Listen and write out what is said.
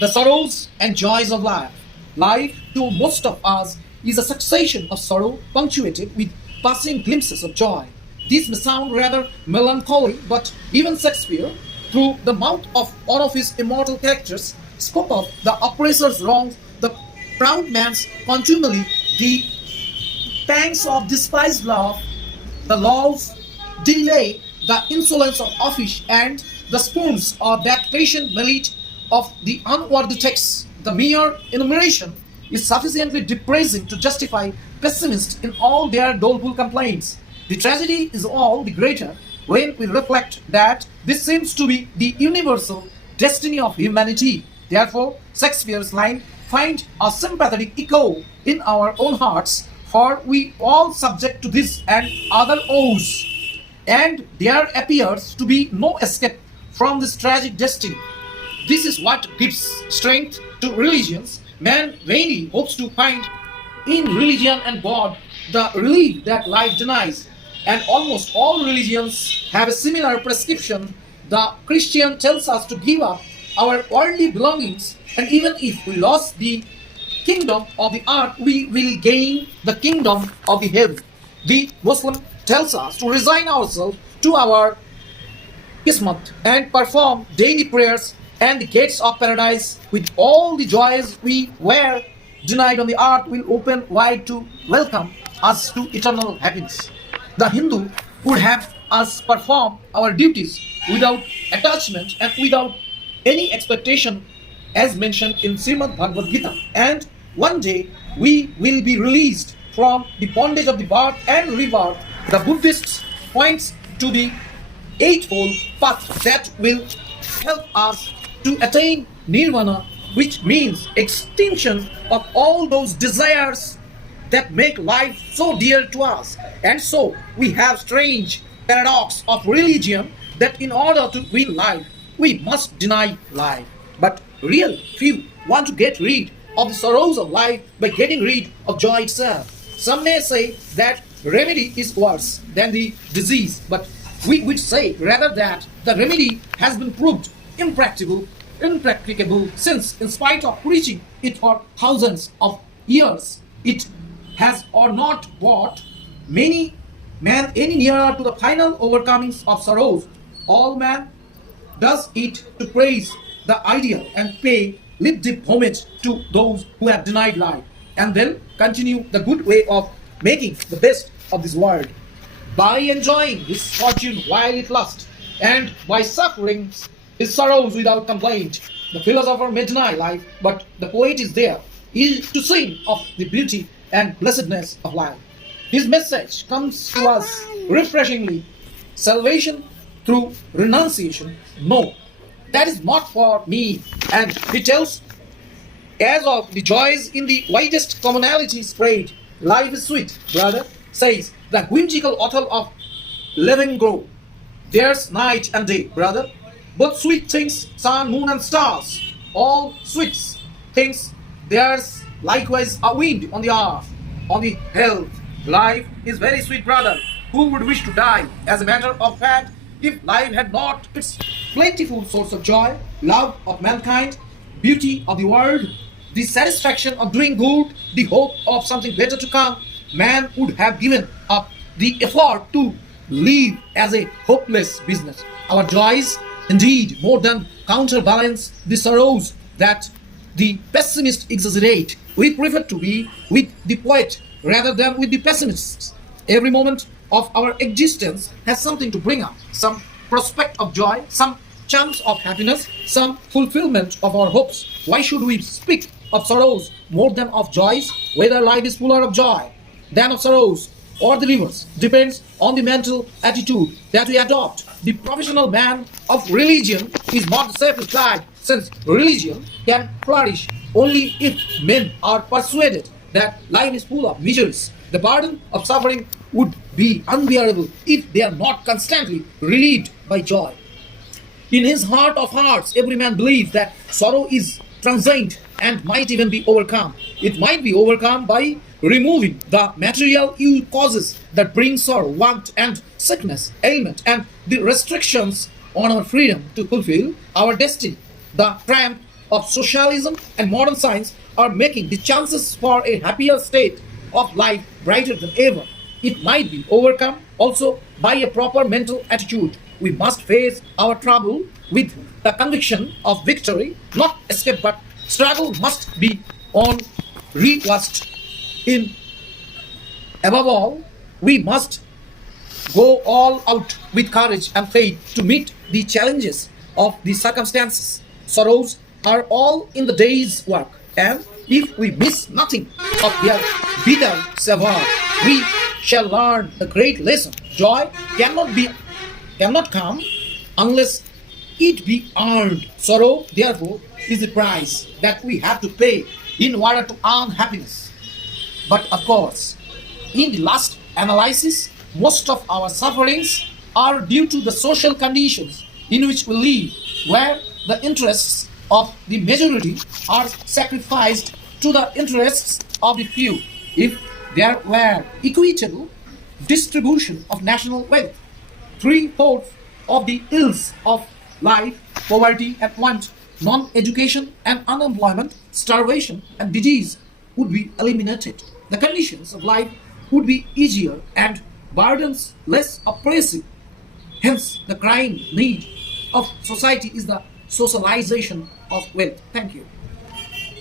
The sorrows and joys of life. Life, to most of us, is a succession of sorrow punctuated with passing glimpses of joy. This may sound rather melancholy, but even Shakespeare, through the mouth of one of his immortal characters, spoke of the oppressor's wrongs, the proud man's contumely, the pangs of despised love, the law's delay, the insolence of office, and the spoons of that patient merit of the unworthy text. The mere enumeration is sufficiently depressing to justify pessimists in all their doleful complaints. The tragedy is all the greater when we reflect that this seems to be the universal destiny of humanity. Therefore, Shakespeare's line find a sympathetic echo in our own hearts, for we all subject to this and other woes, and there appears to be no escape from this tragic destiny. This is what gives strength to religions. Man vainly hopes to find in religion and God the relief that life denies, and almost all religions have a similar prescription. The Christian tells us to give up our worldly belongings, and even if we lost the kingdom of the earth, we will gain the kingdom of the heaven. The Muslim tells us to resign ourselves to our kismat and perform daily prayers, and the gates of paradise with all the joys we were denied on the earth will open wide to welcome us to eternal happiness. The Hindu would have us perform our duties without attachment and without any expectation, as mentioned in Srimad Bhagavad Gita, and one day we will be released from the bondage of the birth and rebirth. The Buddhists points to the eightfold path that will help us to attain nirvana, which means extinction of all those desires that make life so dear to us. And so we have strange paradox of religion that in order to win life, we must deny life. But real few want to get rid of the sorrows of life by getting rid of joy itself. Some may say that remedy is worse than the disease, but we would say rather that the remedy has been proved impracticable, since in spite of preaching it for thousands of years, it has or not brought many man any nearer to the final overcomings of sorrows. All man does it to praise the ideal and pay lip-deep homage to those who have denied life, and then continue the good way of making the best of this world by enjoying his fortune while it lasts, and by suffering his sorrows without complaint. The philosopher may deny life, but the poet is there is to sing of the beauty and blessedness of life. His message comes to us refreshingly. Salvation through renunciation? No, that is not for me. And he tells, as of the joys in the widest commonality spread, life is sweet, brother, says the whimsical author of Lavengro. There's night and day, brother. Both sweet things, sun, moon, and stars. All sweet things, there's likewise a wind on the earth, on the health. Life is very sweet, brother. Who would wish to die? As a matter of fact, if life had not its plentiful source of joy, love of mankind, beauty of the world, the satisfaction of doing good, the hope of something better to come, man would have given up the effort to live as a hopeless business. Our joys, indeed, more than counterbalance the sorrows that the pessimists exaggerate. We prefer to be with the poet rather than with the pessimists. Every moment of our existence has something to bring us, some prospect of joy, some chance of happiness, some fulfillment of our hopes. Why should we speak of sorrows more than of joys? Whether life is fuller of joy than of sorrows or the reverse depends on the mental attitude that we adopt. The professional man of religion is not the safest guide, since religion can flourish only if men are persuaded that life is full of miseries. The burden of suffering would be unbearable if they are not constantly relieved by joy. In his heart of hearts, every man believes that sorrow is transient and might even be overcome. It might be overcome by removing the material ill causes that bring sorrow, want, and sickness, ailment, and the restrictions on our freedom to fulfill our destiny. The tramp of socialism and modern science are making the chances for a happier state of life brighter than ever. It might be overcome also by a proper mental attitude. We must face our trouble with the conviction of victory, not escape, but struggle must be on request. In above all, we must go all out with courage and faith to meet the challenges of the circumstances. Sorrows are all in the day's work, and if we miss nothing of their bitter savour, we shall learn the great lesson. Joy cannot come unless it be earned. Sorrow, therefore, is the price that we have to pay in order to earn happiness. But of course, in the last analysis, most of our sufferings are due to the social conditions in which we live, where the interests of the majority are sacrificed to the interests of the few. If there were equitable distribution of national wealth, three-fourths of the ills of life, poverty and want, non-education and unemployment, starvation and disease would be eliminated. The conditions of life would be easier and burdens less oppressive. Hence, the crying need of society is the socialization of wealth. Thank you.